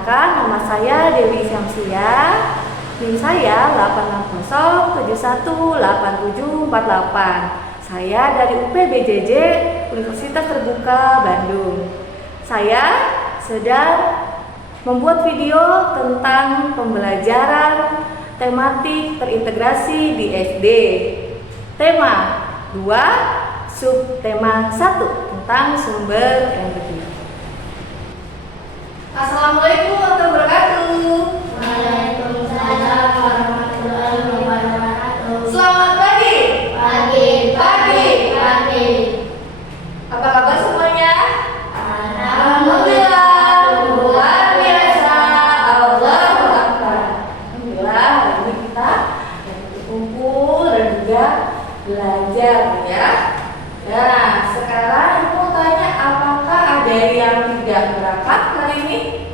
Perkenalkan, nama saya Dewi Syamsia. NIM saya 860718748. Saya dari UPBJJ Universitas Terbuka Bandung. Saya sedang membuat video tentang pembelajaran tematik terintegrasi di SD. Tema 2, subtema 1 tentang sumber energi. Assalamualaikum warahmatullahi wabarakatuh. Waalaikumsalam warahmatullahi wabarakatuh. Selamat pagi. Pagi. Apa kabar semuanya? Alhamdulillah. Luar biasa. Allahu Akbar. Alhamdulillah hari ini kita berkumpul dan juga belajar ya. Nah, sekarang aku mau tanya, apakah ada yang tidak berangkat hari ini?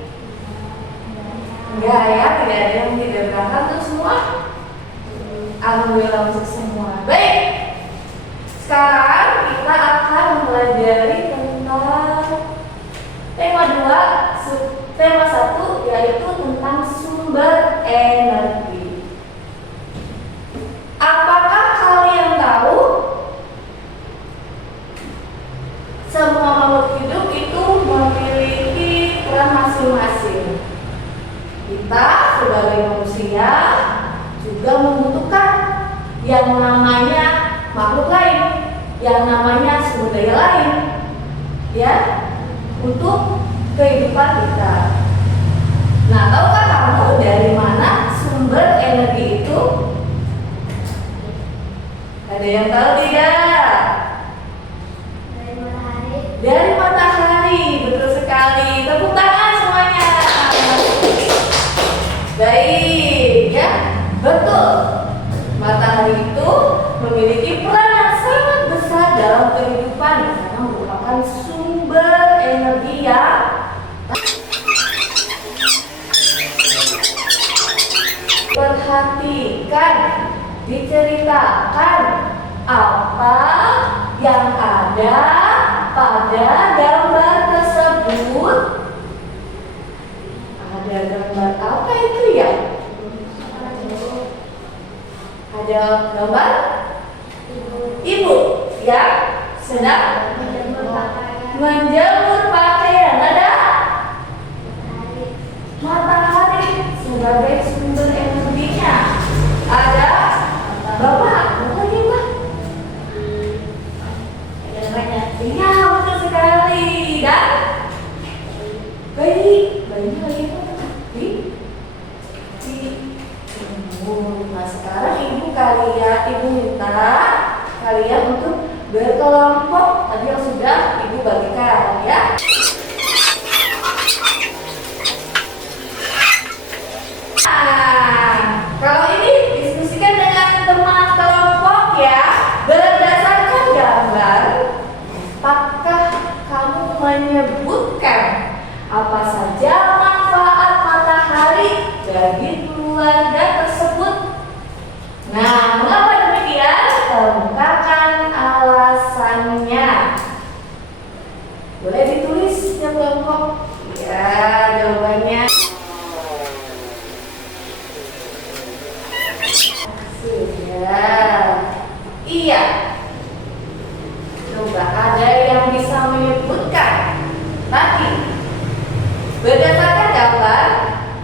Enggak ya, tidak ada yang tidak berangkat untuk semua. Alhamdulillah untuk semua. Baik. Sekarang kita akan mempelajari tentang tema 2, subtema 1, yaitu tentang sumber energi. Apakah kalian tahu semua makhluk hidup itu memiliki peran masing-masing? Kita sebagai manusia juga membutuhkan yang namanya makhluk lain, yang namanya sumber daya lain, ya, untuk kehidupan kita. Nah, tahukah kamu dari mana sumber energi itu? Ada yang tahu tidak? Dari matahari, betul sekali. Tepuk tangan semuanya. Baik, ya, betul. Matahari itu memiliki peran yang sangat besar dalam kehidupan karena merupakan sumber energi yang perhatikan, diceritakan apa yang ada pada gambar tersebut. Ada gambar apa itu ya? Ada gambar ibu yang sedang menjemur pakaian. Ada matahari sebagai sumber energinya. Ada bapak juga. Iya, betul sekali. Dan bayi lagi di nah, sekarang ibu minta kalian untuk berkelompok tadi yang sudah ibu bagikan, ya. Nah, kalau ini diskusikan dengan teman kelompok ya, berdasarkan gambar. Apakah kamu menyebutkan apa saja manfaat matahari bagi keluarga tersebut? Nah, mengapa demikian? Kemukakan alasannya. Boleh ditulis ya kelompok? Ya, jawabannya. Sudah. Iya. Coba ada yang bisa menyebutkan tadi berdasarkan gambar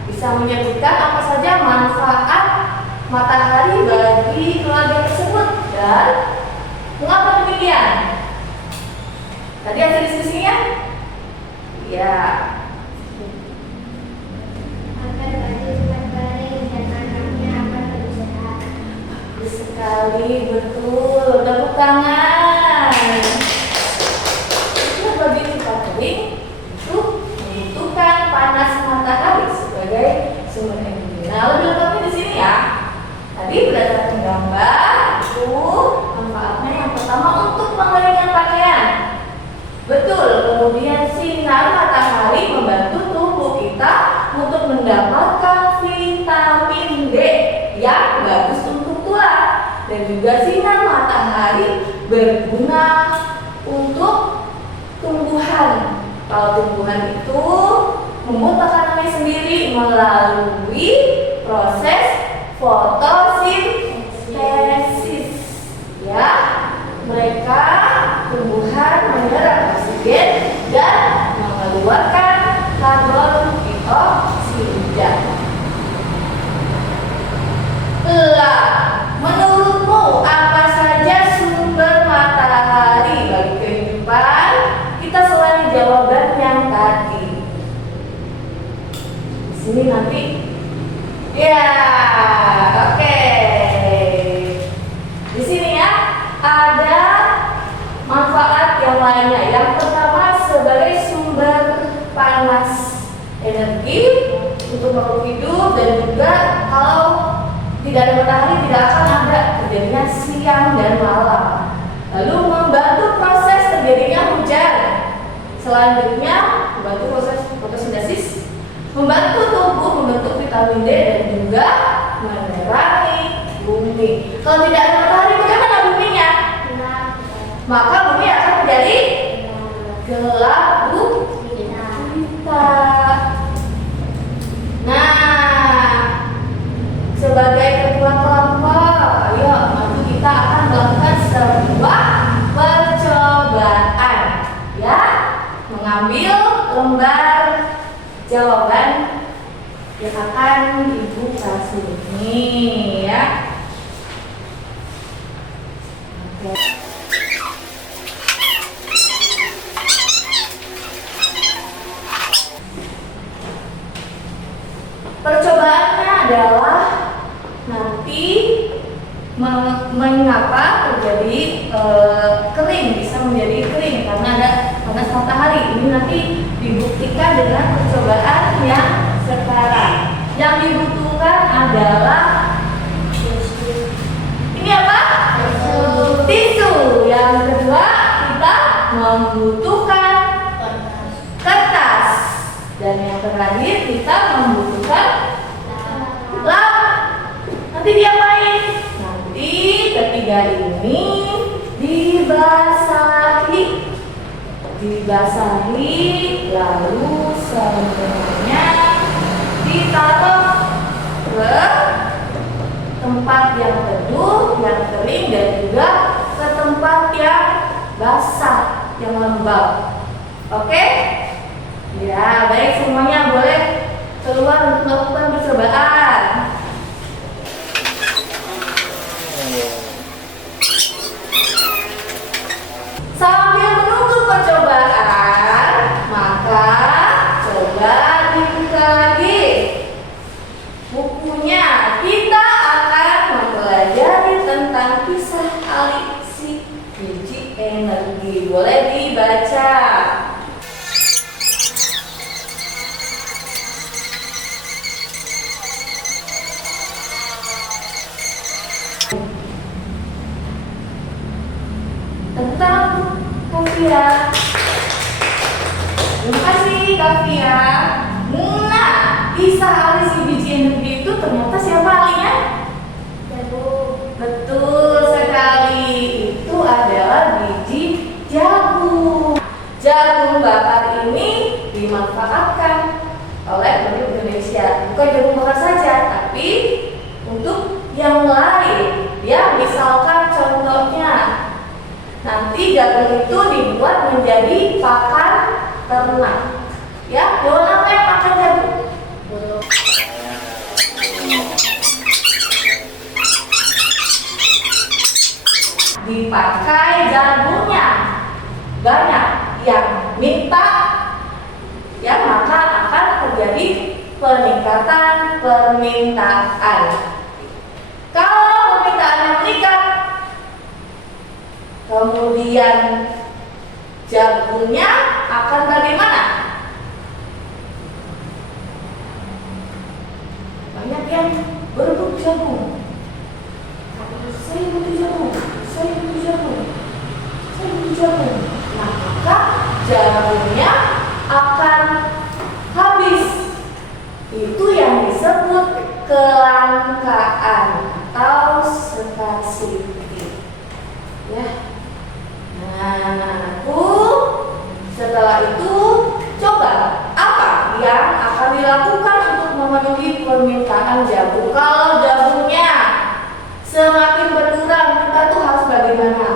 bisa menyebutkan apa saja manfaat matahari bagi keluarga tersebut dan mengapa demikian? Tadi hasil diskusinya? Ya. Agar baju cepat kering dan anaknya akan lebih sehat. Bagus sekali, betul. Tepuk tangan. Baju cepat kering itu membutuhkan panas matahari sebagai sumber energi. Nah, lebih lengkapnya di sini ya. Tadi berdasarkan gambar itu manfaatnya yang pertama untuk pengeringkan pakaian. Betul. Kemudian sinar matahari membantu tubuh kita untuk mendapatkan vitamin D yang bagus untuk tulang. Dan juga sinar matahari berguna untuk tumbuhan. Kalau tumbuhan itu membuat makanannya sendiri melalui proses fotosintesis. Ya, mereka tumbuhan menyerap oksigen dan mengeluarkan karbon dioksida. Lah, menurutmu apa saja sumber matahari bagi kehidupan kita selain jawaban yang tadi? Di sini nanti. Ya, oke. Di sini ya ada manfaat yang lainnya. Yang pertama sebagai sumber panas energi untuk makhluk hidup, dan juga kalau tidak ada matahari tidak akan ada terjadinya siang dan malam. Lalu membantu proses terjadinya hujan. Selanjutnya membantu proses fotosintesis, membantu tubuh membentuk vitamin D dan juga menerangi bumi. Kalau tidak ada matahari bagaimana buminya? Maka bumi akan menjadi gelap gulita. Nah, sebagai ketua kelompok, ayo nanti kita akan melakukan sebuah percobaan, ya, mengambil lembar jawaban yang akan ibu kasih ini, ya. Oke. Percobaannya adalah nanti mengapa terjadi kering, bisa menjadi kering karena ada panas matahari. Ini nanti dibuktikan dengan percobaan yang sekarang. Yang dibutuhkan adalah ini apa? Tisu. Yang kedua kita membutuhkan kertas. Dan yang terakhir kita membutuhkan lap. Nanti diapain? Nanti ketiga ini dibasahi, lalu semuanya ditaruh ke tempat yang teduh, yang kering, dan juga ke tempat yang basah, yang lembab. Oke? Ya, baik, semuanya boleh keluar untuk melakukan percobaan. Sambil menunggu percobaan, maka coba dibuka lagi bukunya. Kita akan mempelajari tentang kisah Alisi biji energi. Boleh dibaca. Tentang Kavia. Terima kasih Kavia. Nah, kisah Alisi biji energi itu ternyata siapa ahlinya? Jagung. Betul sekali. Itu adalah biji jagung. Jagung bakar ini dimanfaatkan oleh penduduk Indonesia. Bukan jagung bakar saja, tapi untuk yang lain. Ya, misalkan contohnya nanti jagung itu dibuat menjadi pakan ternak. Ya, hewan apa yang makan jagung? Dipakai jagungnya. Banyak yang minta, ya, maka akan terjadi peningkatan permintaan. Kalau permintaannya meningkat, kemudian jagungnya akan bagaimana? Banyak yang berebut jagung. Saya butuh jagung, saya butuh jagung, saya butuh jagung. Nah, maka jagungnya akan habis. Itu yang disebut kelangkaan atau scarcity. Ya. Nah, setelah itu coba apa yang akan dilakukan untuk memenuhi permintaan jagung. Kalau jagungnya semakin berkurang, kita tuh harus bagaimana?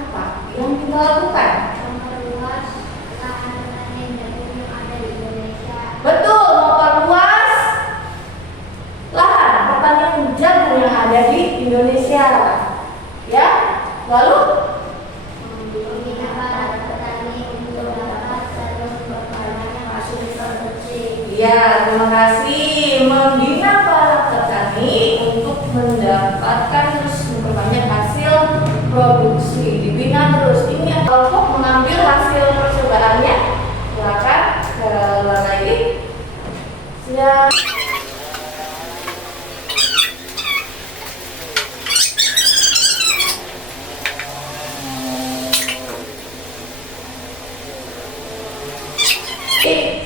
Apa yang kita lakukan? Memperluas lahan panen jagung yang ada di Indonesia. Betul, memperluas lahan pertanian jagung yang ada di Indonesia. Ya, lalu Membina para petani untuk dapat terus berpanen hasil produksi. ya, terima kasih. Membina para petani untuk mendapatkan terus memperbanyak hasil produksi. Dibina terus. Ini kelompok mengambil hasil percobaannya. Silakan keluar lagi. Siap.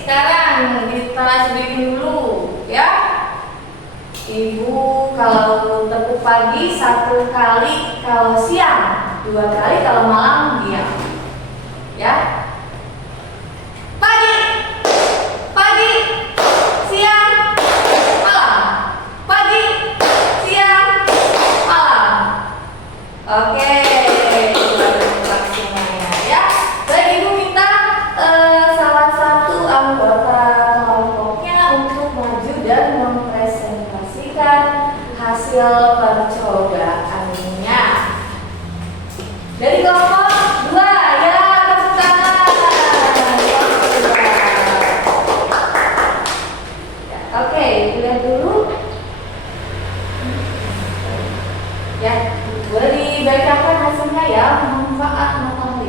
Sekarang kita sedikit dulu ya. Ibu kalau tepuk pagi 1 kali, kalau siang 2 kali, kalau malam diam. Ya. Pagi, pagi, siang, malam. Pagi, siang, malam. Oke. Semuanya ya. Baik, Ibu minta salah satu anggota kelompoknya untuk maju dan mempresentasikan hasil percobaannya. Dari kelompok 2 ya, tepuk tangan. Ya, oke, lihat dulu. Ya, boleh dibacakan hasilnya ya, manfaat matahari.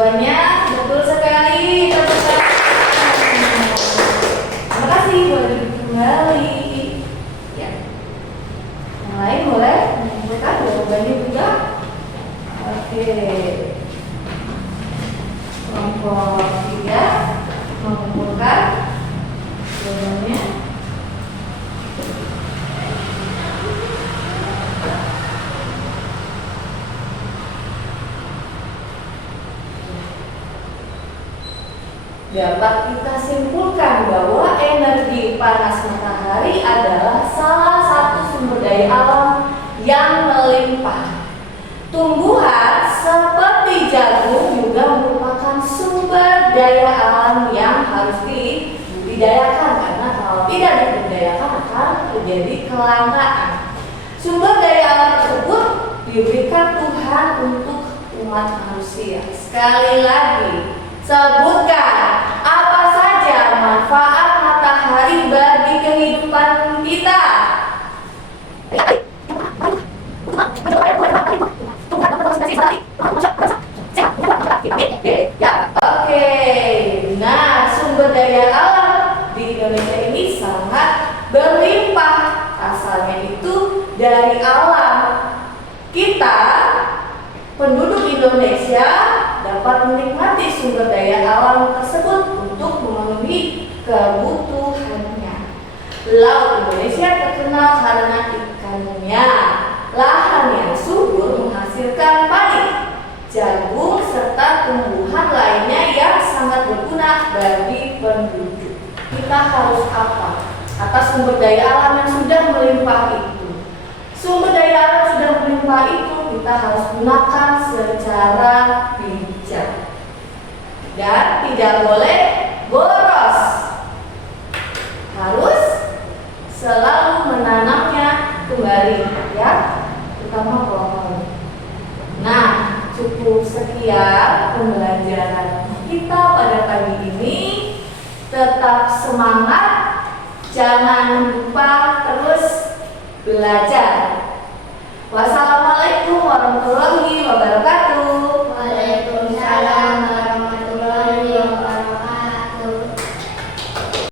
Banyak, betul sekali. Tepuk tangan. Terima kasih, boleh duduk kembali. Ya. Yang lain boleh mengumpulkan jawabannya juga. Oke. Kelompok 3 mengumpulkan jawabannya. Dapat kita simpulkan bahwa energi panas matahari adalah salah satu sumber daya alam yang melimpah. Tumbuhan seperti jagung juga merupakan sumber daya alam yang harus dibudidayakan, karena kalau tidak dibudidayakan akan terjadi kelangkaan. Sumber daya alam tersebut diberikan Tuhan untuk umat manusia. Sekali lagi, sebutkan apa saja manfaat matahari bagi kehidupan kita. Ya, oke. Nah, sumber daya alam di Indonesia ini sangat berlimpah. Asalnya itu dari alam. Kita, penduduk Indonesia, dapat menikmati sumber daya alam tersebut untuk memenuhi kebutuhannya. Laut Indonesia terkenal karena ikannya. Lahan yang subur menghasilkan padi, jagung, serta tumbuhan lainnya yang sangat berguna bagi penduduk. Kita harus apa atas sumber daya alam yang sudah melimpah itu? Sumber daya alam sudah melimpah itu kita harus gunakan secara bijak dan tidak boleh boros. Harus selalu menanamnya kembali, ya, terutama pohon. Nah, cukup sekian pembelajaran kita pada pagi ini. Tetap semangat, jangan lupa terus belajar. Wassalamualaikum warahmatullahi